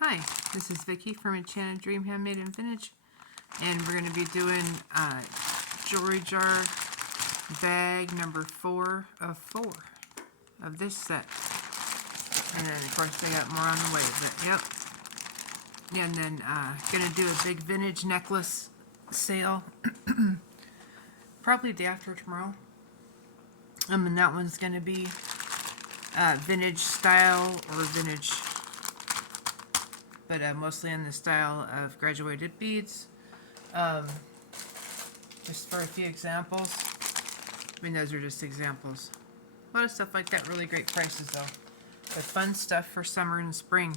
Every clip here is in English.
Hi, this is Vicky from Enchanted Dream Handmade and Vintage, and we're going to be doing jewelry jar bag number 4 of 4 of this set. And then of course they got more on the way, but yep. And then going to do a big vintage necklace sale, probably day after tomorrow. And that one's going to be vintage style or vintage, but mostly in the style of graduated beads. Just for a few examples. I mean, those are just examples. A lot of stuff like that, really great prices though. But fun stuff for summer and spring.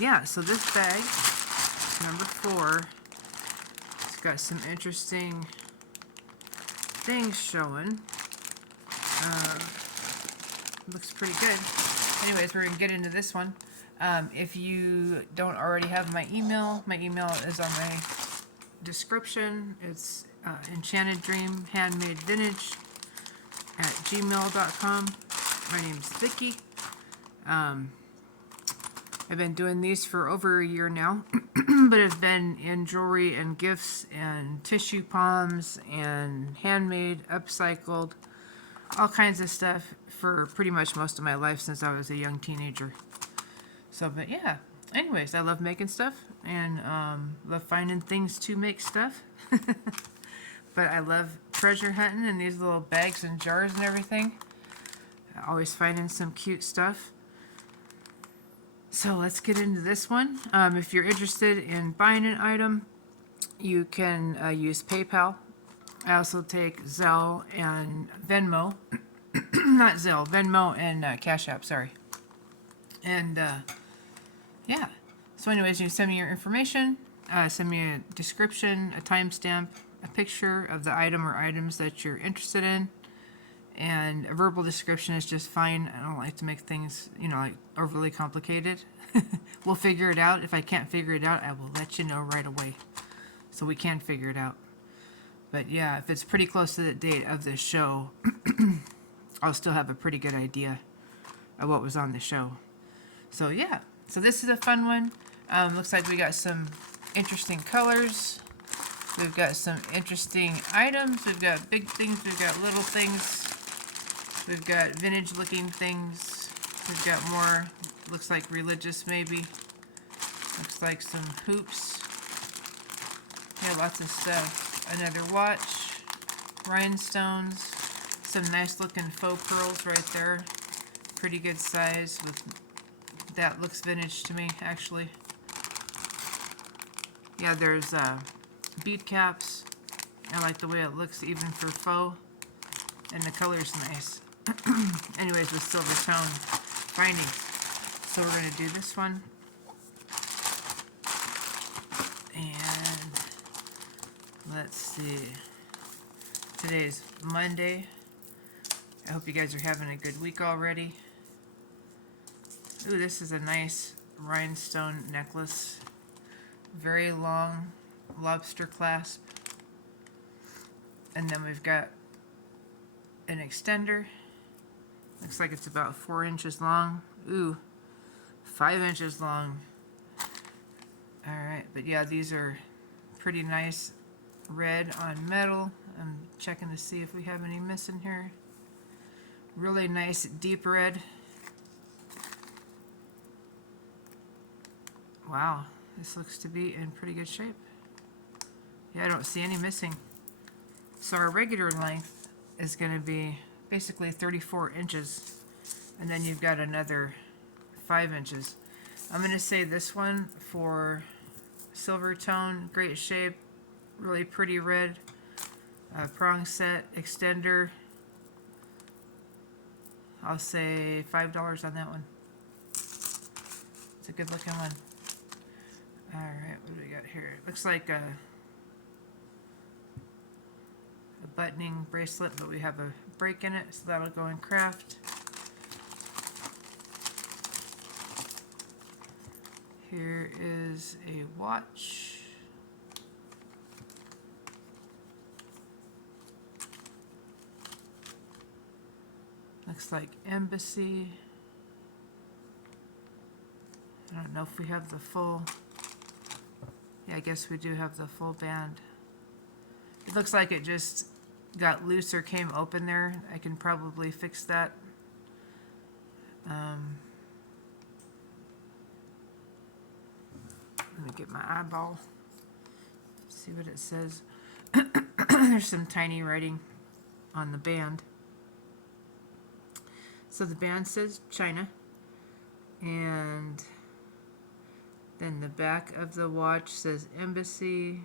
Yeah, so this bag, number 4, it's got some interesting things showing. Looks pretty good. Anyways, we're going to get into this one. If you don't already have my email is on my description. It's enchanteddreamhandmadevintage at gmail.com. My name's Vicky. I've been doing these for over a year now, but I've been in jewelry and gifts and tissue palms and handmade, upcycled, all kinds of stuff for pretty much most of my life since I was a young teenager. So, but yeah, anyways, I love making stuff and love finding things to make stuff. But I love treasure hunting and these little bags and jars and everything. Always finding some cute stuff. So let's get into this one. If you're interested in buying an item, you can use PayPal. I also take Zelle and Venmo. Not Zelle, Venmo and Cash App, sorry. And yeah. So anyways, you send me your information, send me a description, a timestamp, a picture of the item or items that you're interested in. And a verbal description is just fine. I don't like to make things, like overly complicated. We'll figure it out. If I can't figure it out, I will let you know right away. So we can figure it out. But yeah, if it's pretty close to the date of the show, I'll still have a pretty good idea of what was on the show. So yeah, so this is a fun one. Looks like we got some interesting colors. We've got some interesting items. We've got big things. We've got little things. We've got vintage looking things. We've got more, looks like religious maybe. Looks like some hoops. Yeah, lots of stuff. Another watch. Rhinestones. Some nice looking faux pearls right there. Pretty good size. That looks vintage to me, actually. Yeah, there's bead caps. I like the way it looks even for faux. And the color's nice. Anyways, with silver tone binding. So we're going to do this one. And let's see. Today's Monday. I hope you guys are having a good week already. Ooh, this is a nice rhinestone necklace. Very long lobster clasp. And then we've got an extender. Looks like it's about 4 inches long. Ooh, 5 inches long. Alright, but yeah, these are pretty nice red on metal. I'm checking to see if we have any missing here. Really nice deep red. Wow, this looks to be in pretty good shape. Yeah, I don't see any missing. So our regular length is going to be basically 34 inches. And then you've got another 5 inches. I'm going to say this one for silver tone, great shape, really pretty red, prong set, extender. I'll say $5 on that one. It's a good looking one. Alright, what do we got here? It looks like a buttoning bracelet, but we have a break in it, so that'll go in craft. Here is a watch. Looks like embassy. I don't know if we have the full, yeah, I guess we do have the full band. It looks like it just got loose or came open there. I can probably fix that. Let me get my eyeball, see what it says. There's some tiny writing on the band. So the band says China, and then the back of the watch says Embassy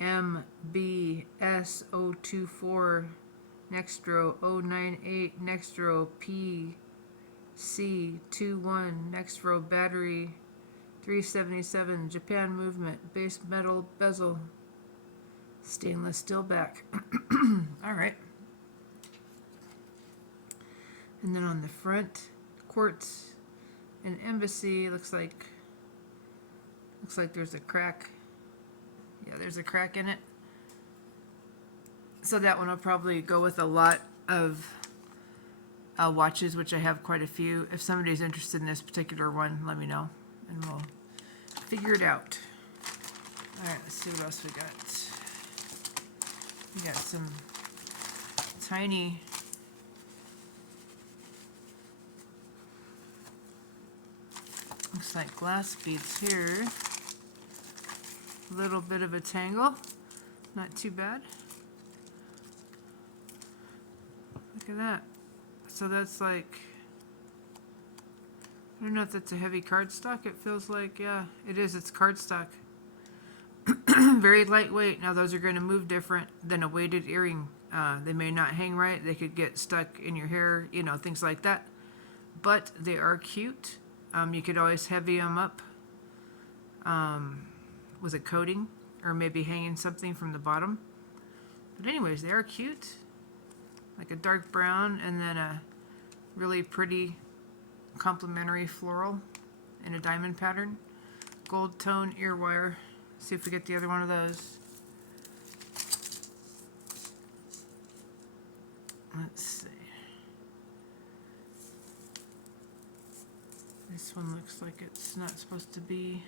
MBS024, next row 098, next row PC21, next row battery 377, Japan movement, base metal bezel, stainless steel back. All right. And then on the front, quartz and Embassy, looks like there's a crack. Yeah, there's a crack in it. So that one will probably go with a lot of watches, which I have quite a few. If somebody's interested in this particular one, let me know, and we'll figure it out. All right, let's see what else we got. We got some tiny looks like glass beads here. A little bit of a tangle, not too bad. Look at that. So that's like, I don't know if that's a heavy cardstock. It feels like, yeah, it is. It's cardstock. Very lightweight. Now those are going to move different than a weighted earring. They may not hang right. They could get stuck in your hair, you know, things like that. But they are cute. You could always heavy them up with a coating, or maybe hanging something from the bottom. But anyways, they are cute. Like a dark brown and then a really pretty complementary floral in a diamond pattern. Gold tone ear wire. See if we get the other one of those. Let's see. This one looks like it's not supposed to be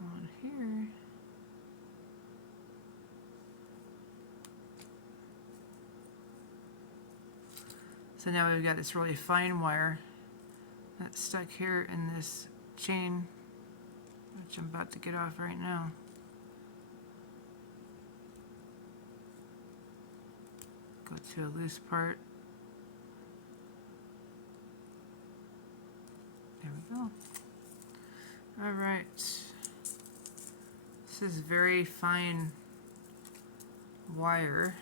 on here. So now we've got this really fine wire that's stuck here in this chain, which I'm about to get off right now. Go to a loose part. There we go. All right. This is very fine wire.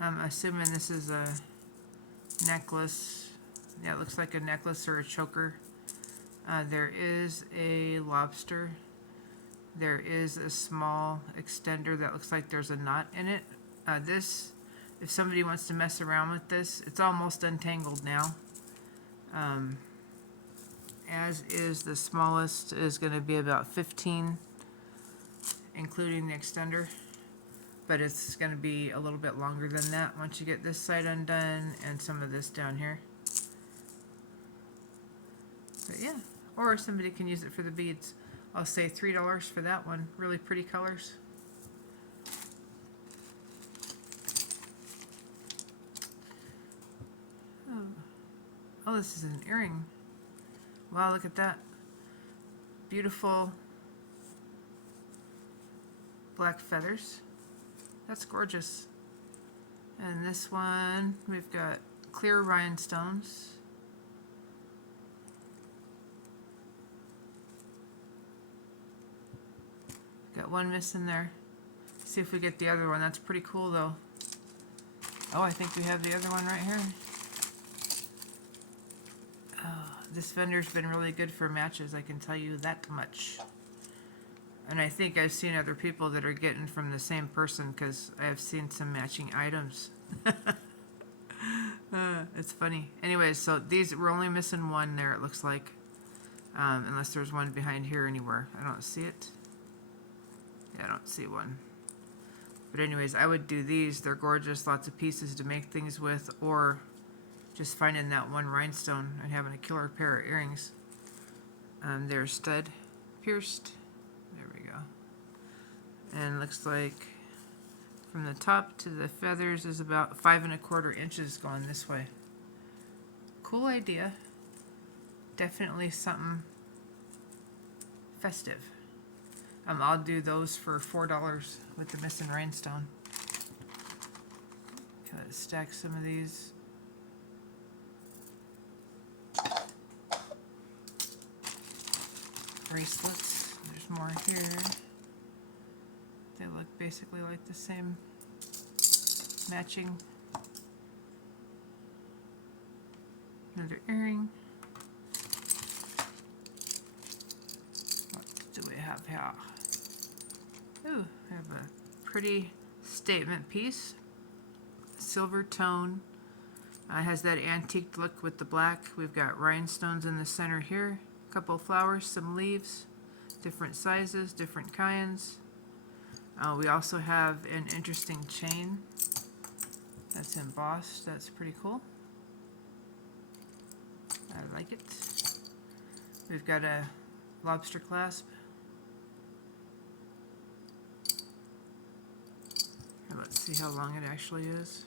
I'm assuming this is a necklace. Yeah, it looks like a necklace or a choker. There is a lobster. There is a small extender that looks like there's a knot in it. This, if somebody wants to mess around with this, it's almost untangled now. As is the smallest is going to be about 15, including the extender. But it's going to be a little bit longer than that once you get this side undone and some of this down here. But yeah, or somebody can use it for the beads. I'll say $3 for that one. Really pretty colors. Oh, this is an earring. Wow, look at that. Beautiful black feathers. That's gorgeous. And this one, we've got clear rhinestones. Got one missing there. See if we get the other one. That's pretty cool though. Oh, I think we have the other one right here. Oh, this vendor's been really good for matches, I can tell you that much. And I think I've seen other people that are getting from the same person because I have seen some matching items. It's funny. Anyways, so these, we're only missing one there, it looks like. Unless there's one behind here anywhere. I don't see it. Yeah, I don't see one. But anyways, I would do these. They're gorgeous. Lots of pieces to make things with. Or just finding that one rhinestone and having a killer pair of earrings. They're stud pierced. There we go. And looks like from the top to the feathers is about 5 1/4 inches going this way. Cool idea. Definitely something festive. I'll do those for $4 with the missing rhinestone. Okay, let's stack some of these. Bracelets. There's more here. They look basically like the same matching. Another earring. What do we have here? Ooh, I have a pretty statement piece. Silver tone. Has that antique look with the black. We've got rhinestones in the center here. A couple flowers, some leaves, different sizes, different kinds. We also have an interesting chain that's embossed. That's pretty cool. I like it. We've got a lobster clasp. Here, let's see how long it actually is.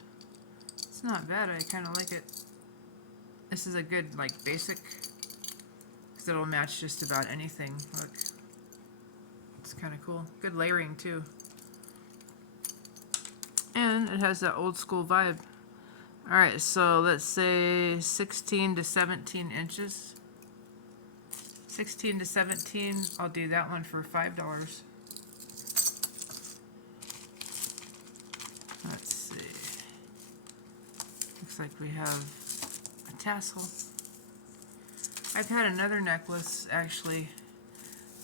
It's not bad. I kind of like it. This is a good, like, basic, because it'll match just about anything. Look. It's kind of cool. Good layering, too. And it has that old school vibe. Alright, so let's say 16 to 17 inches. 16 to 17, I'll do that one for $5. Let's see. Looks like we have a tassel. I've had another necklace actually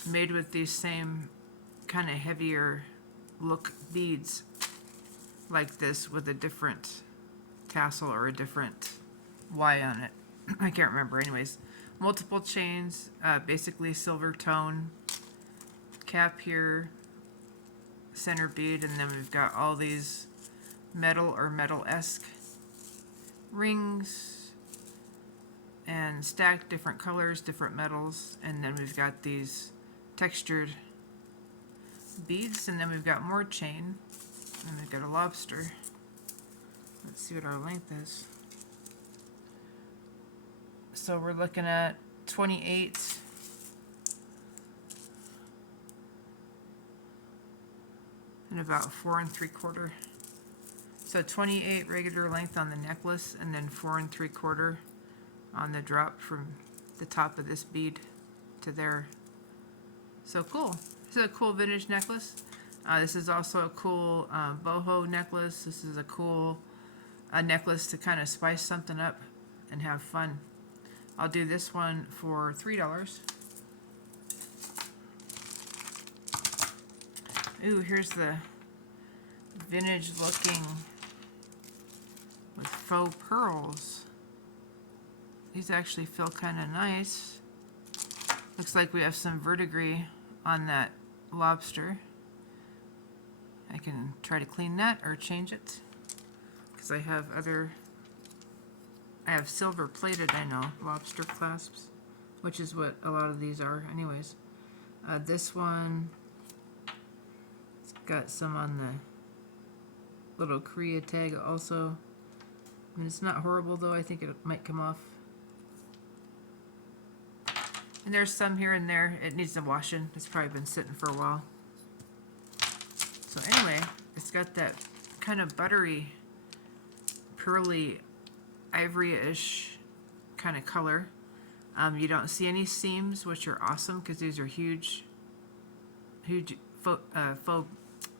made with these same kind of heavier look beads like this with a different tassel or a different Y on it. I can't remember. Anyways, multiple chains, basically silver tone, cap here, center bead, and then we've got all these metal or metal-esque rings and stacked different colors, different metals, and then we've got these textured beads, and then we've got more chain, and we've got a lobster. Let's see what our length is. So we're looking at 28 and about 4 3/4. So 28 regular length on the necklace, and then 4 3/4 on the drop from the top of this bead to there. So cool. This is a cool vintage necklace. This is also a cool boho necklace. This is a cool necklace to kind of spice something up and have fun. I'll do this one for $3. Ooh, here's the vintage looking with faux pearls. These actually feel kind of nice. Looks like we have some verdigris on that lobster. I can try to clean that or change it, because I have silver plated, I know, lobster clasps, which is what a lot of these are anyways. This one, it's got some on the little Korea tag also. I mean, it's not horrible though. I think it might come off. And there's some here and there. It needs a washing. It's probably been sitting for a while. So anyway, it's got that kind of buttery, pearly, ivory-ish kind of color. You don't see any seams, which are awesome because these are huge faux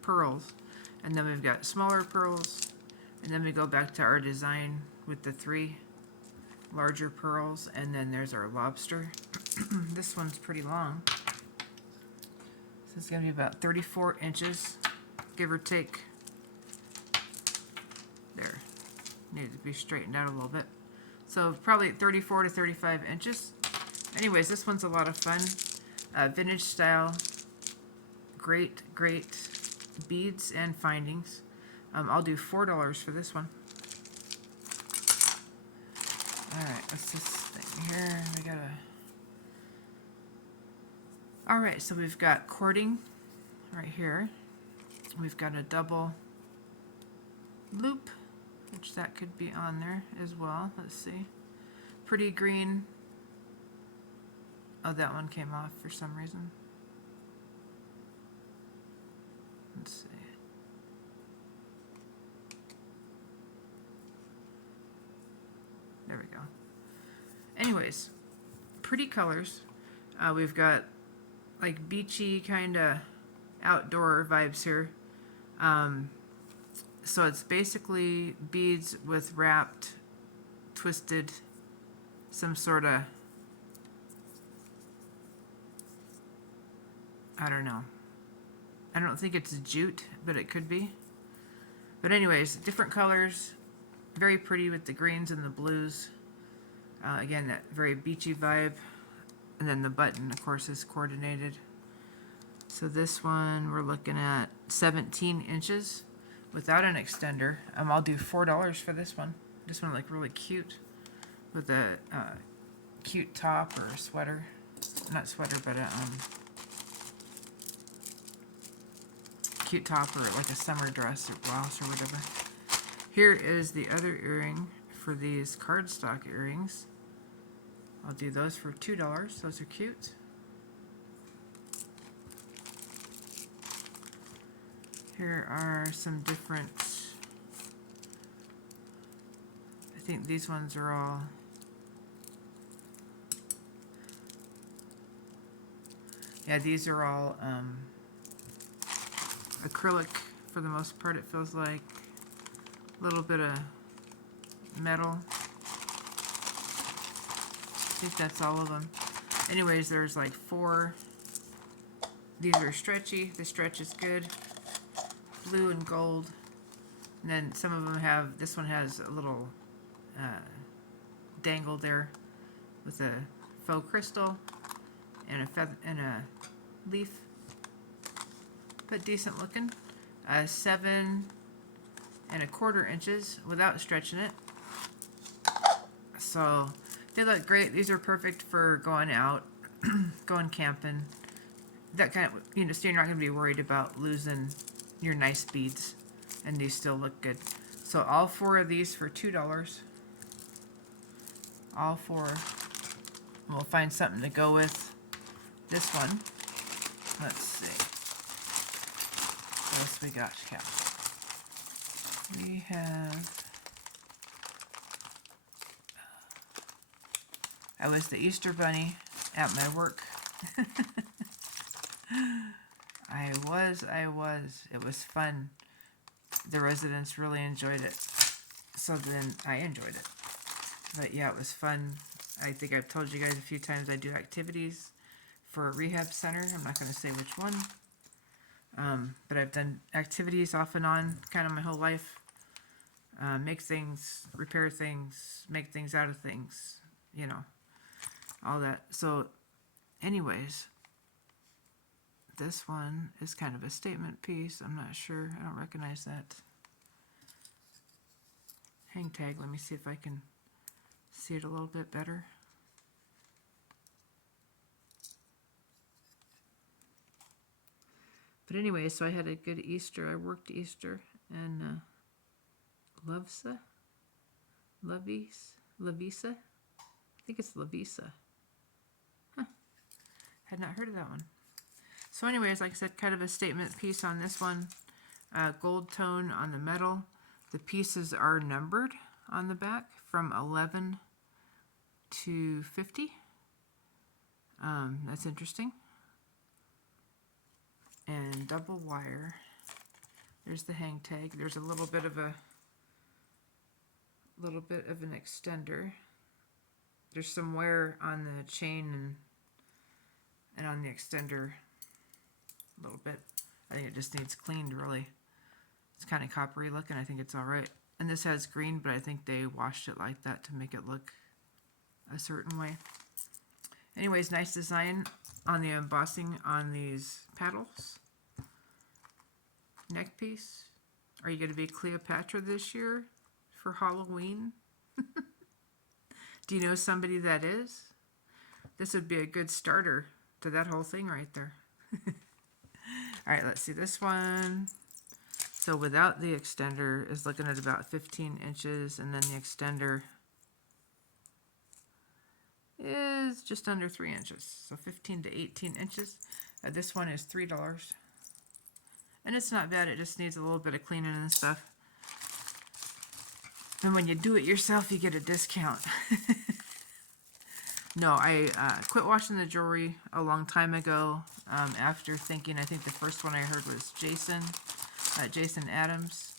pearls. And then we've got smaller pearls. And then we go back to our design with the 3 larger pearls. And then there's our lobster. This one's pretty long. So it's going to be about 34 inches, give or take. There. Needs to be straightened out a little bit. So probably 34 to 35 inches. Anyways, this one's a lot of fun. Vintage style. Great, great beads and findings. I'll do $4 for this one. Alright, what's this thing here? We gotta... Alright, so we've got cording right here. We've got a double loop, which that could be on there as well. Let's see. Pretty green. Oh, that one came off for some reason. Let's see. There we go. Anyways, pretty colors. We've got like beachy kind of outdoor vibes here. So it's basically beads with wrapped, twisted, some sort of, I don't know. I don't think it's jute, but it could be. But anyways, different colors, very pretty with the greens and the blues. Again, that very beachy vibe. And then the button, of course, is coordinated. So this one, we're looking at 17 inches without an extender. I'll do $4 for this one. This one look really cute with a cute top or a sweater. Not sweater, but a cute top or like a summer dress or blouse or whatever. Here is the other earring for these cardstock earrings. I'll do those for $2. Those are cute. Here are some different, I think these ones are all, yeah, these are all acrylic for the most part, it feels like. A little bit of metal. I think that's all of them. Anyways, there's like 4. These are stretchy. The stretch is good. Blue and gold. And then some of them have, this one has a little dangle there with a faux crystal and a feather and a leaf. But decent looking. 7 1/4 inches without stretching it. So they look great. These are perfect for going out, going camping. That kind of, you know, so you're not going to be worried about losing your nice beads, and these still look good. So all 4 of these for $2. All 4. We'll find something to go with this one. Let's see. What else we got, Cal? We have, I was the Easter Bunny at my work. I was. It was fun. The residents really enjoyed it. So then I enjoyed it. But yeah, it was fun. I think I've told you guys a few times I do activities for a rehab center. I'm not going to say which one. But I've done activities off and on kind of my whole life. Make things, repair things, make things out of things, you know, all that. So anyways, this one is kind of a statement piece. I'm not sure. I don't recognize that. Hang tag. Let me see if I can see it a little bit better. But anyway, so I had a good Easter. I worked Easter and Lavisa? I think it's Lavisa. Huh. Had not heard of that one. So anyways, like I said, kind of a statement piece on this one. Gold tone on the metal. The pieces are numbered on the back from 11 to 50. That's interesting. And double wire. There's the hang tag. There's a little bit of an extender. There's some wear on the chain and on the extender a little bit. I think it just needs cleaned, really. It's kind of coppery looking. I think it's all right. And this has green, but I think they washed it like that to make it look a certain way. Anyways, nice design on the embossing on these paddles. Neck piece. Are you going to be Cleopatra this year for Halloween? Do you know somebody that is? This would be a good starter to that whole thing right there. All right, let's see this one. So without the extender is looking at about 15 inches, and then the extender is just under 3 inches. So 15 to 18 inches. This one is $3. And it's not bad, it just needs a little bit of cleaning and stuff. And when you do it yourself, you get a discount. No, I quit washing the jewelry a long time ago after thinking, I think the first one I heard was Jason Adams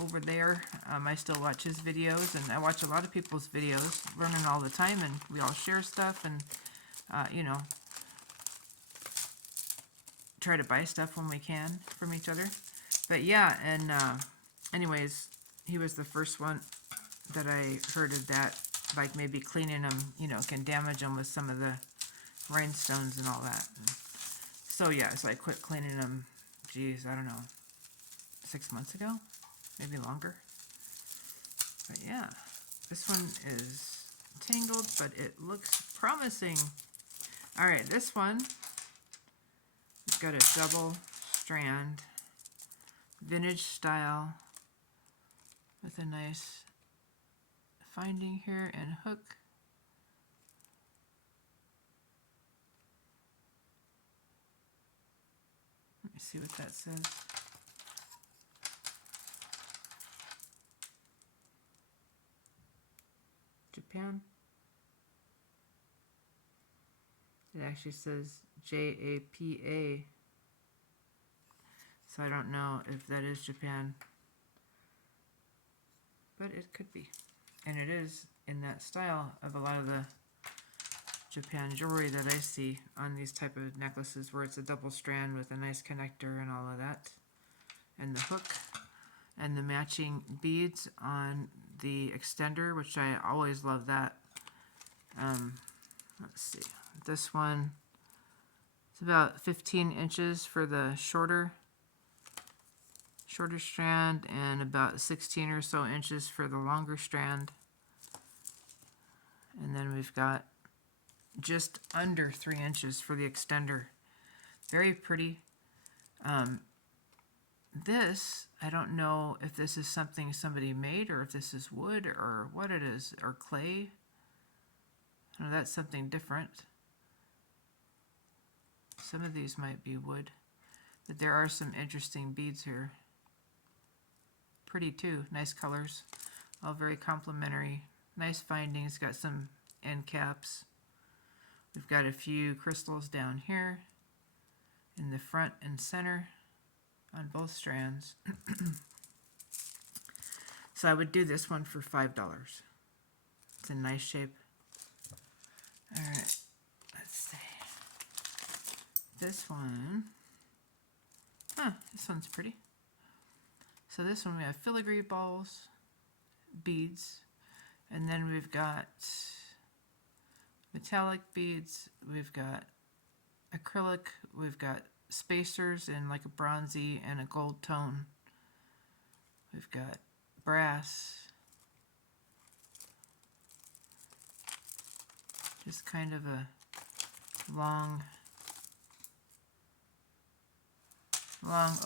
over there. I still watch his videos, and I watch a lot of people's videos, learning all the time, and we all share stuff and, you know, try to buy stuff when we can from each other. But yeah, and anyways, he was the first one that I heard of that, like maybe cleaning them, you know, can damage them with some of the rhinestones and all that. And so yeah, so I quit cleaning them, geez, I don't know, 6 months ago, maybe longer. But yeah, this one is tangled, but it looks promising. All right, this one, it's got a double strand, vintage style, with a nice finding here and hook. Let me see what that says. Japan. It actually says JAPA. So I don't know if that is Japan, but it could be. And it is in that style of a lot of the Japan jewelry that I see on these type of necklaces, where it's a double strand with a nice connector and all of that, and the hook and the matching beads on the extender, which I always love that. Let's see, this one, it's about 15 inches for the shorter strand, and about 16 or so inches for the longer strand. And then we've got just under 3 inches for the extender. Very pretty. This, I don't know if this is something somebody made, or if this is wood, or what it is, or clay. Oh, that's something different. Some of these might be wood, but there are some interesting beads here. Pretty too, nice colors, all very complimentary. Nice findings, got some end caps. We've got a few crystals down here in the front and center on both strands. So I would do this one for $5. It's in nice shape. All right, let's see. This one, this one's pretty. So this one we have filigree balls, beads, and then we've got metallic beads, we've got acrylic, we've got spacers in like a bronzy and a gold tone. We've got brass, just kind of a long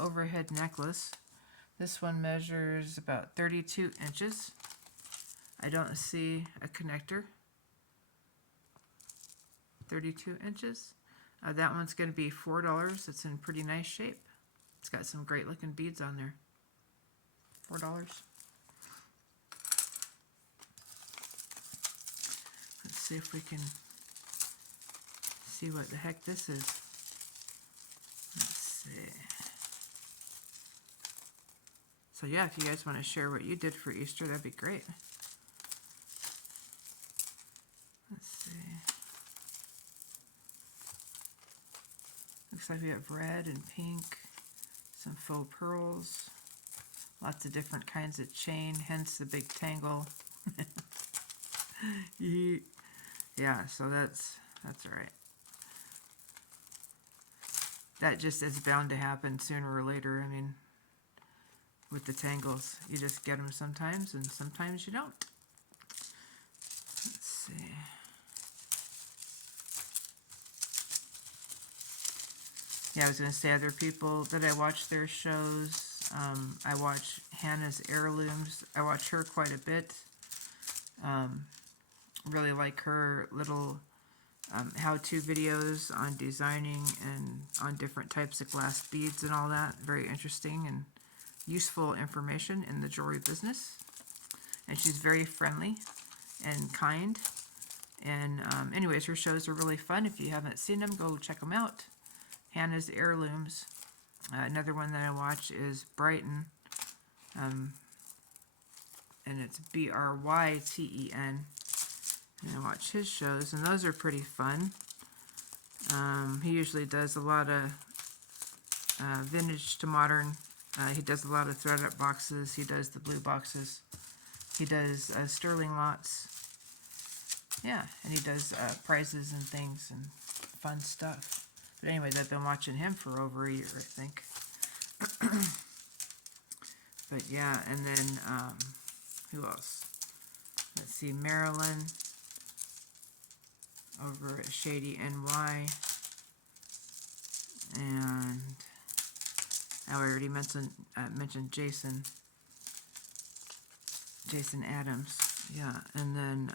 overhead necklace. This one measures about 32 inches. I don't see a connector. 32 inches. That one's going to be $4. It's in pretty nice shape. It's got some great looking beads on there. $4. Let's see if we can see what the heck this is. Let's see. So yeah, if you guys want to share what you did for Easter, that'd be great. Let's see. Looks like we have red and pink, some faux pearls, lots of different kinds of chain, hence the big tangle. Yeah, so that's all right. That just is bound to happen sooner or later. I mean, with the tangles, you just get them sometimes, and sometimes you don't. Let's see. Yeah, I was going to say other people that I watch their shows. I watch Hannah's Heirlooms. I watch her quite a bit. Really like her little how-to videos on designing and on different types of glass beads and all that. Very interesting and useful information in the jewelry business. And she's very friendly and kind. And anyways, her shows are really fun. If you haven't seen them, go check them out. Hannah's Heirlooms. Another one that I watch is Brighton. And it's Bryten. And I watch his shows, and those are pretty fun. He usually does a lot of vintage to modern. He does a lot of thread-up boxes. He does the blue boxes. He does sterling lots. Yeah, and he does prizes and things and fun stuff. But anyways, I've been watching him for over a year, I think. But yeah, and then who else? Let's see, Marilyn over at Shady NY. And I already mentioned Jason Adams. Yeah, and then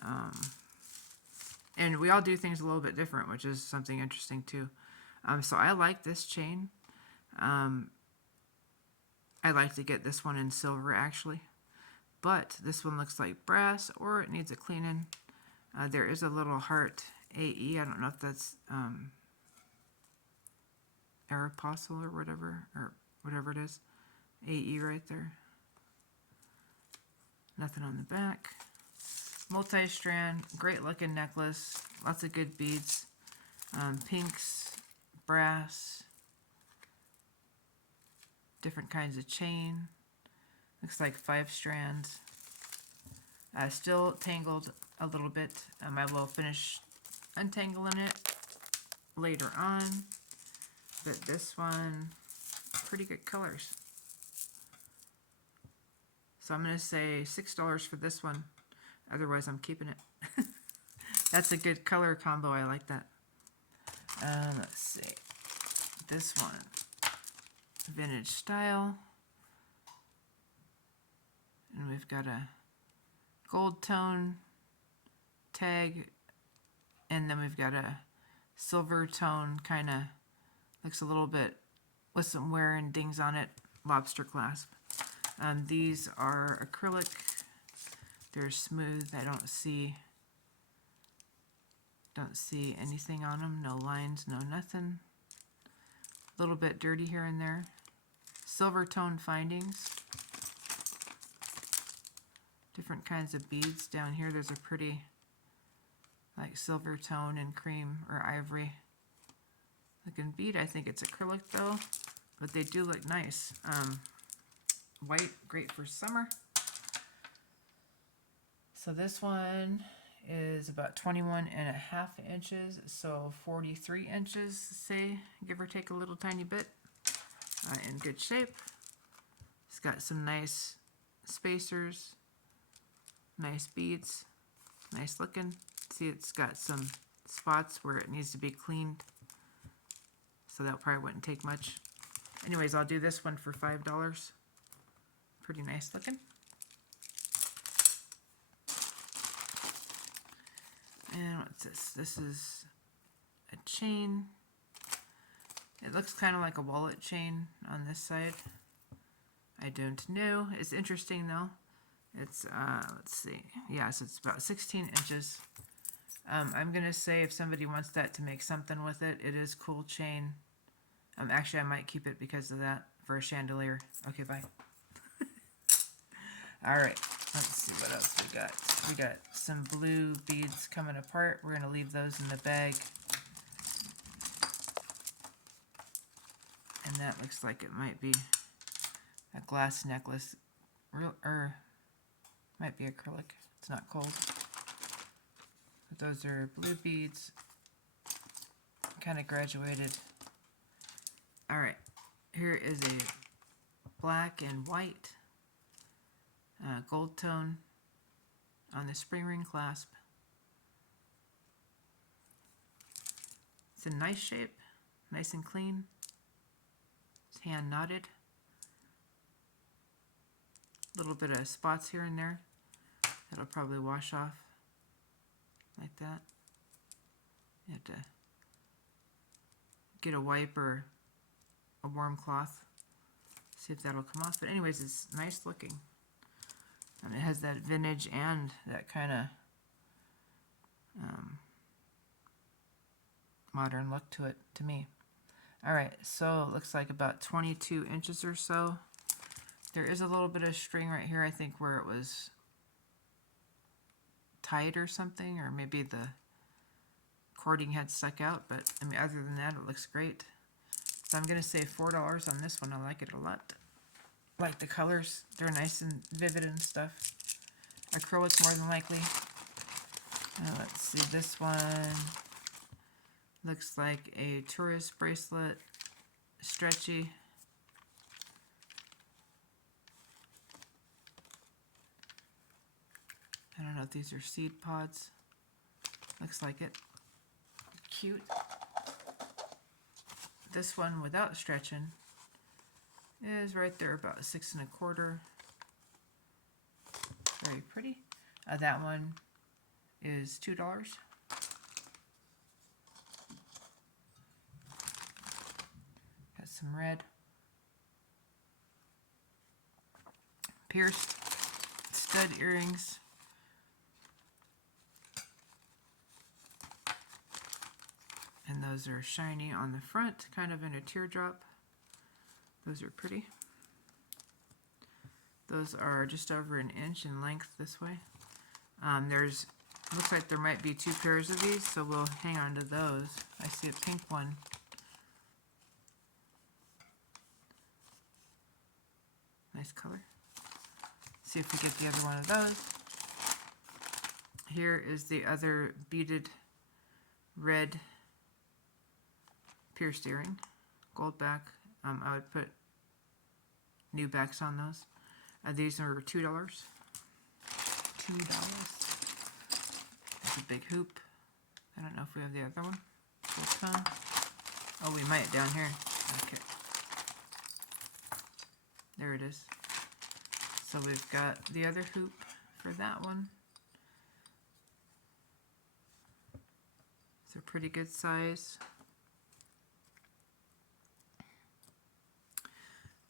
and we all do things a little bit different, which is something interesting too. So I like this chain. I'd like to get this one in silver actually, but this one looks like brass, or it needs a cleaning. There is a little heart AE. I don't know if that's Aeropostale or whatever it is. AE right there. Nothing on the back. Multi-strand, great looking necklace. Lots of good beads. Pinks, brass, different kinds of chain. Looks like 5 strands. Still tangled a little bit. I will finish untangling it later on. But this one, pretty good colors. So I'm going to say $6 for this one. Otherwise, I'm keeping it. That's a good color combo. I like that. Let's see. This one, vintage style. And we've got a gold tone tag. And then we've got a silver tone, kind of looks a little bit with some wear and dings on it. Lobster clasp. These are acrylic. They're smooth. I don't see anything on them. No lines, no nothing. A little bit dirty here and there. Silver tone findings. Different kinds of beads down here. There's a pretty like silver tone and cream or ivory looking bead. I think it's acrylic though, but they do look nice. White, great for summer. So this one is about 21.5 inches, so 43 inches, say, give or take a little tiny bit. In good shape. It's got some nice spacers, nice beads, nice looking. See, it's got some spots where it needs to be cleaned, so that probably wouldn't take much. Anyways, I'll do this one for $5. Pretty nice looking. And what's this? This is a chain. It looks kind of like a wallet chain on this side. I don't know. It's interesting though. It's, let's see. Yeah, so it's about 16 inches. I'm going to say if somebody wants that to make something with it, it is cool chain. Actually, I might keep it because of that for a chandelier. Okay, bye. All right, let's see what else we got. We got some blue beads coming apart. We're going to leave those in the bag. And that looks like it might be a glass necklace. Might be acrylic. It's not cold. But those are blue beads. Kind of graduated. All right, here is a black and white gold tone on the spring ring clasp. It's a nice shape, nice and clean. hand knotted. A little bit of spots here and there. That'll probably wash off like that. You have to get a wipe or a warm cloth. See if that'll come off. But anyways, it's nice looking. And it has that vintage and that kind of modern look to it, to me. Alright, so it looks like about 22 inches or so. There is a little bit of string right here, I think, where it was tight or something, or maybe the cording had stuck out, but I mean, other than that, it looks great. So I'm going to say $4 on this one. I like it a lot. I like the colors. They're nice and vivid and stuff. Acrylic more than likely. Let's see, this one looks like a tourist bracelet, stretchy. I don't know if these are seed pods. Looks like it. Cute. This one without stretching is right there about 6 1/4. Very pretty. That one is $2. Got some red. Pierced stud earrings. And those are shiny on the front, kind of in a teardrop. Those are pretty. Those are just over 1 inch in length this way. Looks like there might be 2 pairs of these, so we'll hang on to those. I see a pink one. Nice color. See if we get the other one of those. Here is the other beaded red pierced earring, gold back. I would put new backs on those. These are $2. $2. That's a big hoop. I don't know if we have the other one. Oh, we might down here. Okay. There it is. So we've got the other hoop for that one. It's a pretty good size.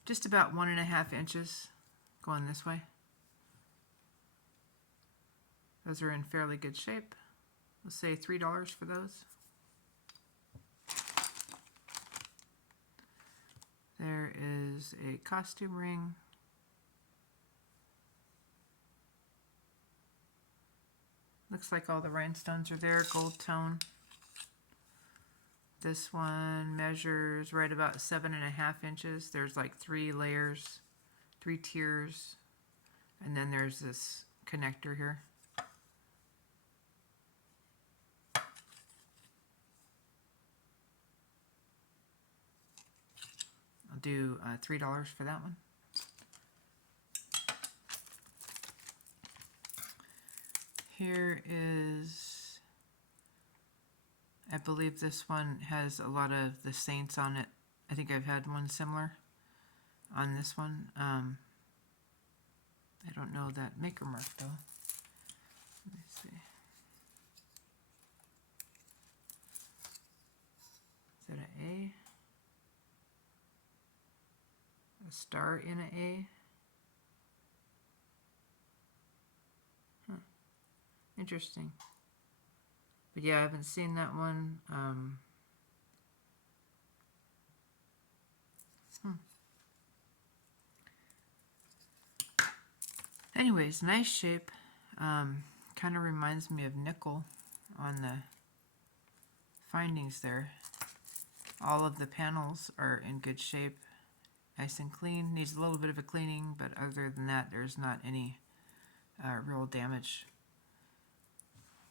Just about 1 1/2 inches going this way. Those are in fairly good shape. Let's say $3 for those. There is a costume ring. Looks like all the rhinestones are there, gold tone. This one measures right about 7 1/2 inches. There's like 3 layers, 3 tiers, and then there's this connector here. I'll do $3 for that one. Here is, I believe this one has a lot of the saints on it. I think I've had one similar on this one. I don't know that maker mark though. Let me see. Is that an A? A star in an A? Huh. Interesting. But yeah, I haven't seen that one. Anyways, nice shape. Kind of reminds me of nickel on the findings there. All of the panels are in good shape. Nice and clean. Needs a little bit of a cleaning, but other than that, there's not any real damage.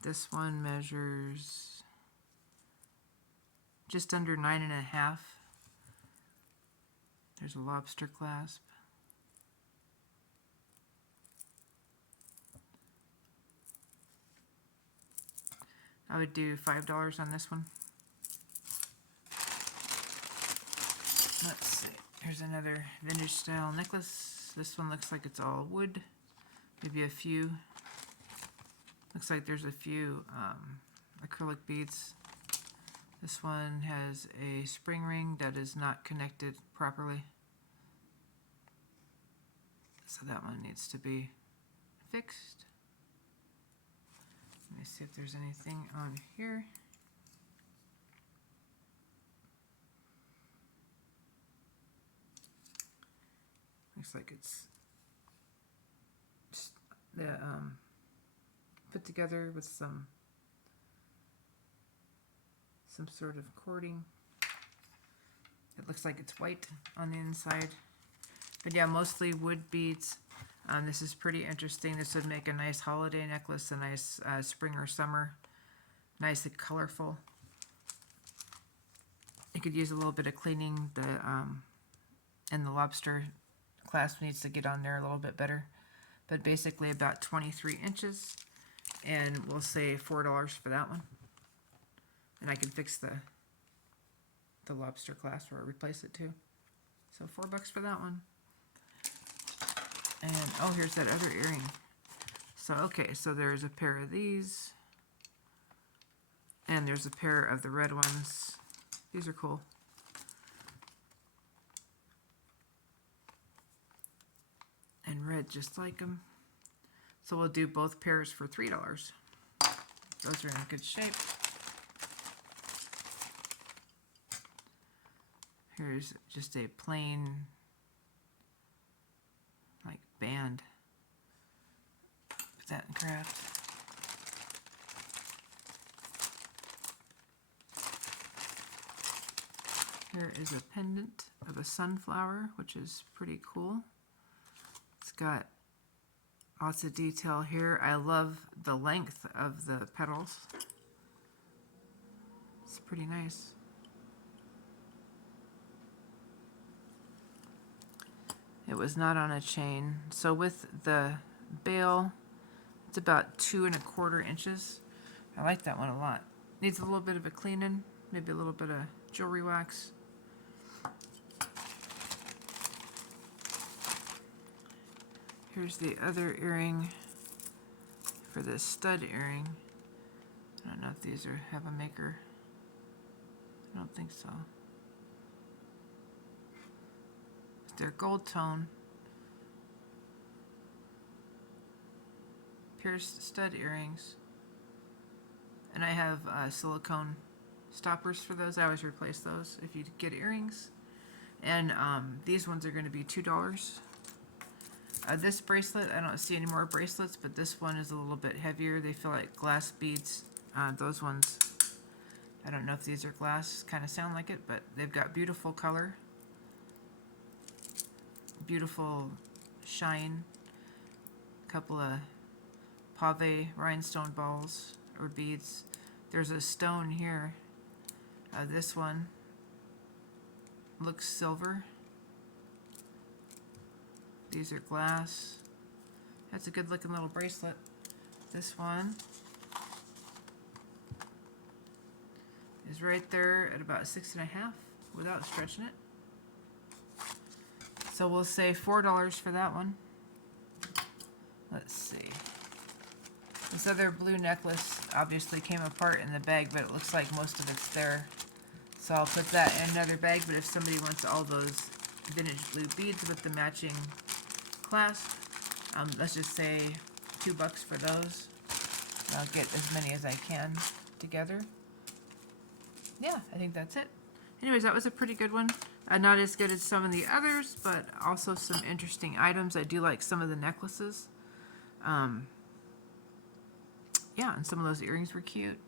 This one measures just under 9 1/2. There's a lobster clasp. I would do $5 on this one. Let's see. Here's another vintage style necklace. This one looks like it's all wood. Maybe a few. Looks like there's a few acrylic beads. This one has a spring ring that is not connected properly. So that one needs to be fixed. Let me see if there's anything on here. Looks like it's put together with some sort of cording. It looks like it's white on the inside. But yeah, mostly wood beads. This is pretty interesting. This would make a nice holiday necklace, a nice spring or summer. Nice and colorful. You could use a little bit of cleaning. And the lobster clasp needs to get on there a little bit better. But basically about 23 inches. And we'll say $4 for that one. And I can fix the lobster clasp or replace it too. So $4 for that one. And oh, here's that other earring. So okay, so there's a pair of these. And there's a pair of the red ones. These are cool. And red just like them. So we'll do both pairs for $3. Those are in good shape. Here's just a plain like band. Put that in craft. Here is a pendant of a sunflower, which is pretty cool. It's got lots of detail here. I love the length of the petals. It's pretty nice. It was not on a chain. So with the bail, it's about 2 1/4 inches. I like that one a lot. Needs a little bit of a cleaning, maybe a little bit of jewelry wax. Here's the other earring for this stud earring. I don't know if these have a maker. I don't think so. They're gold tone. Pierced stud earrings. And I have silicone stoppers for those. I always replace those if you get earrings. And these ones are going to be $2. This bracelet, I don't see any more bracelets, but this one is a little bit heavier. They feel like glass beads. Those ones, I don't know if these are glass, kind of sound like it, but they've got beautiful color. Beautiful shine. A couple of pave rhinestone balls or beads. There's a stone here. This one looks silver. These are glass. That's a good looking little bracelet. This one is right there at about 6.5 without stretching it. So we'll say $4 for that one. Let's see. This other blue necklace obviously came apart in the bag, but it looks like most of it's there. So I'll put that in another bag, but if somebody wants all those vintage blue beads with the matching clasp, let's just say $2 for those. I'll get as many as I can together. Yeah, I think that's it. Anyways, that was a pretty good one. Not as good as some of the others, but also some interesting items. I do like some of the necklaces. Yeah, and some of those earrings were cute.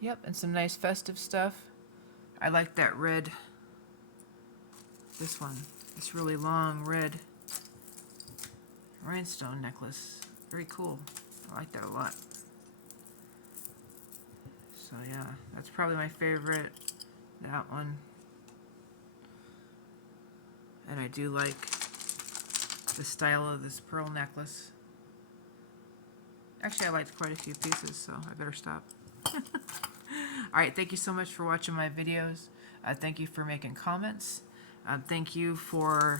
Yep, and some nice festive stuff. I like that red. This one. This really long red rhinestone necklace. Very cool. I like that a lot. So yeah, that's probably my favorite. That one. And I do like the style of this pearl necklace. Actually, I liked quite a few pieces, so I better stop. Alright, thank you so much for watching my videos. Thank you for making comments. Thank you for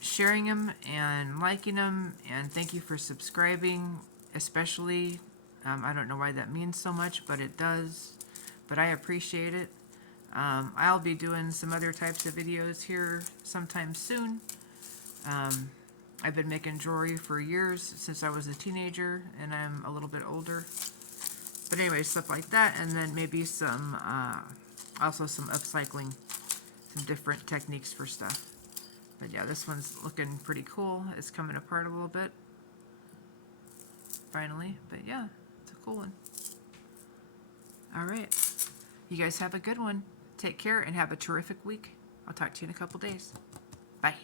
sharing them and liking them, and thank you for subscribing, especially. I don't know why that means so much, but it does. But I appreciate it. I'll be doing some other types of videos here sometime soon. I've been making jewelry for years, since I was a teenager, and I'm a little bit older. But anyway, stuff like that, and then maybe some, also some upcycling, some different techniques for stuff. But yeah, this one's looking pretty cool. It's coming apart a little bit, finally. But yeah, it's a cool one. All right. You guys have a good one. Take care and have a terrific week. I'll talk to you in a couple days. Bye.